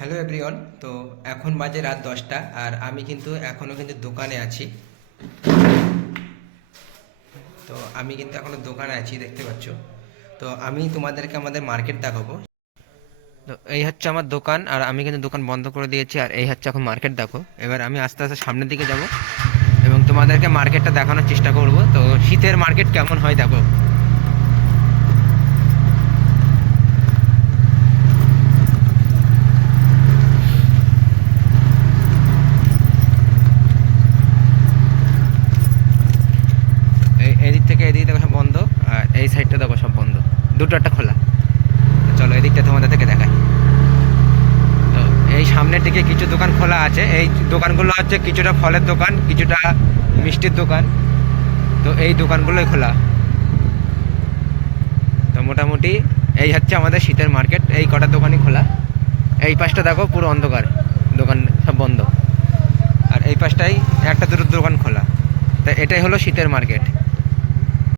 Hello everyone. তো এখন বাজে রাত 10টা আর আমি কিন্তু এখনও কিন্তু দোকানে আছি। তো আমি কিন্তু এখনও দোকানে আছি, দেখতে পাচ্ছ। তো আমি তোমাদেরকে আমাদের মার্কেট দেখাবো। তো এই হচ্ছে আমার দোকান আর আমি কিন্তু দোকান বন্ধ করে দিয়েছি, আর এই হচ্ছে এখন মার্কেট। দেখো, এবার আমি আস্তে আস্তে সামনের দিকে যাব এবং তোমাদেরকে মার্কেটটা দেখানোর চেষ্টা করব। তো শীতের মার্কেট কেমন হয় দেখো। এদিক থেকে এদিকে দেখো সব বন্ধ, আর এই সাইডটা দেখো সব বন্ধ, দুটো একটা খোলা। চলো এদিকটা তোমাদের থেকে দেখাই। তো এই সামনের দিকে কিছু দোকান খোলা আছে। এই দোকানগুলো হচ্ছে কিছুটা ফলের দোকান, কিছুটা মিষ্টির দোকান। তো এই দোকানগুলোই খোলা। তো মোটামুটি এই হচ্ছে আমাদের শীতের মার্কেট। এই কটা দোকানই খোলা। এই পাশটা দেখো পুরো অন্ধকার, দোকান সব বন্ধ। আর এই পাশটাই একটা দুটো দোকান খোলা। তো এটাই হলো শীতের মার্কেট।